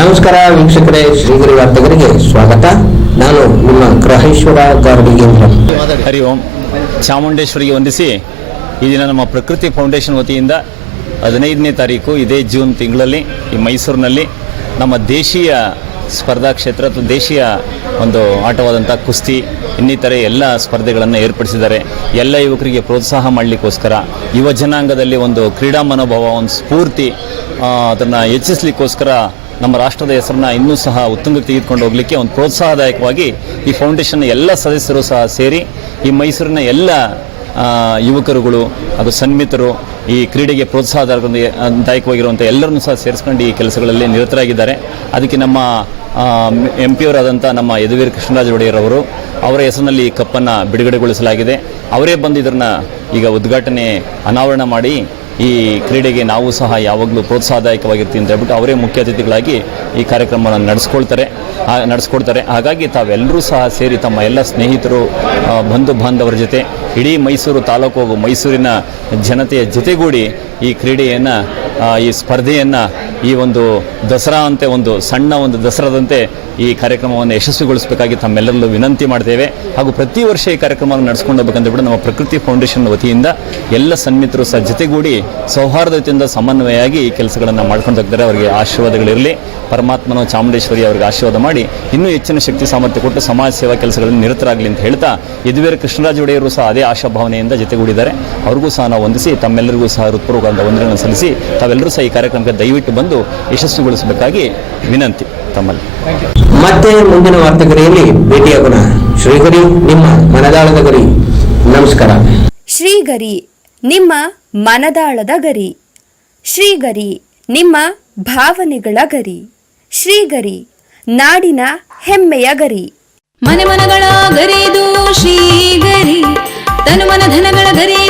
ನಮಸ್ಕಾರ ವೀಕ್ಷಕರೇ, ಶ್ರೀಗಿರಿ ವಾರ್ತೆಗರಿಗೆ ಸ್ವಾಗತ. ನಾನು ನಿಮ್ಮ ಗ್ರಹೇಶ್ವರ ಗಾರ್ಡಿಗೇಂದ್ರ ಹರಿ ಓಂ. ಚಾಮುಂಡೇಶ್ವರಿಗೆ ವಂದಿಸಿ, ಈ ದಿನ ನಮ್ಮ ಪ್ರಕೃತಿ ಫೌಂಡೇಶನ್ ವತಿಯಿಂದ ಹದಿನೈದನೇ ತಾರೀಕು, ಇದೇ ಜೂನ್ ತಿಂಗಳಲ್ಲಿ ಈ ಮೈಸೂರಿನಲ್ಲಿ ನಮ್ಮ ದೇಶೀಯ ಸ್ಪರ್ಧಾ ಕ್ಷೇತ್ರ ಅಥವಾ ದೇಶೀಯ ಒಂದು ಆಟವಾದಂಥ ಕುಸ್ತಿ, ಇನ್ನಿತರ ಎಲ್ಲ ಸ್ಪರ್ಧೆಗಳನ್ನು ಏರ್ಪಡಿಸಿದ್ದಾರೆ. ಎಲ್ಲ ಯುವಕರಿಗೆ ಪ್ರೋತ್ಸಾಹ ಮಾಡಲಿಕ್ಕೋಸ್ಕರ, ಯುವ ಜನಾಂಗದಲ್ಲಿ ಒಂದು ಕ್ರೀಡಾ ಮನೋಭಾವ, ಒಂದು ಸ್ಫೂರ್ತಿ ಅದನ್ನು ಹೆಚ್ಚಿಸ್ಲಿಕ್ಕೋಸ್ಕರ ನಮ್ಮ ರಾಷ್ಟ್ರದ ಹೆಸರನ್ನ ಇನ್ನೂ ಸಹ ಉತ್ತುಂಗಕ್ಕೆ ತೆಗೆದುಕೊಂಡು ಹೋಗಲಿಕ್ಕೆ ಒಂದು ಪ್ರೋತ್ಸಾಹದಾಯಕವಾಗಿ ಈ ಫೌಂಡೇಶನ್ ಎಲ್ಲ ಸದಸ್ಯರು ಸಹ ಸೇರಿ ಈ ಮೈಸೂರಿನ ಎಲ್ಲ ಯುವಕರುಗಳು ಅದು ಸನ್ಮಿತರು ಈ ಕ್ರೀಡೆಗೆ ಪ್ರೋತ್ಸಾಹದಾಯಕವಾಗಿರುವಂಥ ಎಲ್ಲರನ್ನೂ ಸಹ ಸೇರಿಸ್ಕೊಂಡು ಈ ಕೆಲಸಗಳಲ್ಲಿ ನಿರತರಾಗಿದ್ದಾರೆ. ಅದಕ್ಕೆ ನಮ್ಮ ಎಂ ಪಿ ಅವರಾದಂಥ ನಮ್ಮ ಯದುವೀರ್ ಕೃಷ್ಣರಾಜ ಒಡೆಯರ್ ಅವರು ಅವರ ಹೆಸರಿನಲ್ಲಿ ಈ ಕಪ್ಪನ್ನು ಬಿಡುಗಡೆಗೊಳಿಸಲಾಗಿದೆ. ಅವರೇ ಬಂದು ಇದನ್ನು ಈಗ ಉದ್ಘಾಟನೆ ಅನಾವರಣ ಮಾಡಿ ಈ ಕ್ರೀಡೆಗೆ ನಾವು ಸಹ ಯಾವಾಗಲೂ ಪ್ರೋತ್ಸಾಹದಾಯಕವಾಗಿರ್ತೀವಿ ಅಂತ ಹೇಳ್ಬಿಟ್ಟು ಅವರೇ ಮುಖ್ಯ ಅತಿಥಿಗಳಾಗಿ ಈ ಕಾರ್ಯಕ್ರಮವನ್ನು ನಡೆಸ್ಕೊಳ್ತಾರೆ. ನಡೆಸ್ಕೊಡ್ತಾರೆ. ಹಾಗಾಗಿ ತಾವೆಲ್ಲರೂ ಸಹ ಸೇರಿ ತಮ್ಮ ಎಲ್ಲ ಸ್ನೇಹಿತರು ಬಂಧು ಬಾಂಧವರ ಜೊತೆ ಇಡೀ ಮೈಸೂರು ತಾಲೂಕು ಹಾಗೂ ಮೈಸೂರಿನ ಜನತೆಯ ಜೊತೆಗೂಡಿ ಈ ಕ್ರೀಡೆಯನ್ನು ಈ ಸ್ಪರ್ಧೆಯನ್ನು ಈ ಒಂದು ದಸರಾ ಅಂತೆ ಒಂದು ಸಣ್ಣ ಒಂದು ದಸರಾದಂತೆ ಈ ಕಾರ್ಯಕ್ರಮವನ್ನು ಯಶಸ್ವಿಗೊಳಿಸಬೇಕಾಗಿ ತಮ್ಮೆಲ್ಲರಲ್ಲೂ ವಿನಂತಿ ಮಾಡ್ತೇವೆ. ಹಾಗೂ ಪ್ರತಿ ವರ್ಷ ಈ ಕಾರ್ಯಕ್ರಮವನ್ನು ನಡೆಸ್ಕೊಂಡು ಹೋಗ್ಬೇಕಂತ ಬಿಟ್ಟು ನಮ್ಮ ಪ್ರಕೃತಿ ಫೌಂಡೇಶನ್ ವತಿಯಿಂದ ಎಲ್ಲ ಸನ್ಮಿತರು ಸಹ ಜೊತೆಗೂಡಿ ಸೌಹಾರ್ದತೆಯಿಂದ ಸಮನ್ವಯವಾಗಿ ಈ ಕೆಲಸಗಳನ್ನು ಮಾಡ್ಕೊಂಡು ಹೋಗ್ತಾರೆ. ಅವರಿಗೆ ಆಶೀರ್ವಾದಗಳಿರಲಿ. ಪರಮಾತ್ಮನ ಚಾಮುಂಡೇಶ್ವರಿ ಅವರಿಗೆ ಆಶೀರ್ವಾದ ಮಾಡಿ ಇನ್ನೂ ಹೆಚ್ಚಿನ ಶಕ್ತಿ ಸಾಮರ್ಥ್ಯ ಕೊಟ್ಟು ಸಮಾಜ ಸೇವಾ ಕೆಲಸಗಳಲ್ಲಿ ನಿರತರಾಗಲಿ ಅಂತ ಹೇಳ್ತಾ ಯದುವೀರ ಕೃಷ್ಣರಾಜ ಒಡೆಯರು ಸಹ ಅದೇ ಆಶಾಭಾವನೆಯಿಂದ ಜೊತೆಗೂಡಿದ್ದಾರೆ. ಅವ್ರಿಗೂ ಸಹ ನಾವು ವಂದಿಸಿ ತಮ್ಮೆಲ್ಲರಿಗೂ ಸಹ ಹೃತ್ಪೂರ್ವಕವಾದ ವಂದನೆಗಳನ್ನು ಸಲ್ಲಿಸಿ ತಾವೆಲ್ಲರೂ ಸಹ ಈ ಕಾರ್ಯಕ್ರಮಕ್ಕೆ ದಯವಿಟ್ಟು ಬಂದು ಯಶಸ್ವಿಗೊಳಿಸಬೇಕಾಗಿ ವಿನಂತಿ ತಮ್ಮಲ್ಲಿ. ಮತ್ತೆ ಮುಂದಿನ ವಾರ್ತೆಗರಿಯಲ್ಲಿ ಭೇಟಿಯಾಗೋಣ ಶ್ರೀಗರಿ ನಿಮ್ಮ ಮನದಾಳದ ಗರಿ. ನಮಸ್ಕಾರ. ಶ್ರೀಗರಿ ನಿಮ್ಮ ಮನದಾಳದ ಗರಿ. ಶ್ರೀಗರಿ ನಿಮ್ಮ ಭಾವನೆಗಳ ಗರಿ. ಶ್ರೀಗರಿ ನಾಡಿನ ಹೆಮ್ಮೆಯ ಗರಿ. ಮನೆ ಮನಗಳ ಗರಿದು ಶ್ರೀಗರಿ ತನು ಮನ ಧನಗಳ ಗರಿದು ಶ್ರೀಗರಿ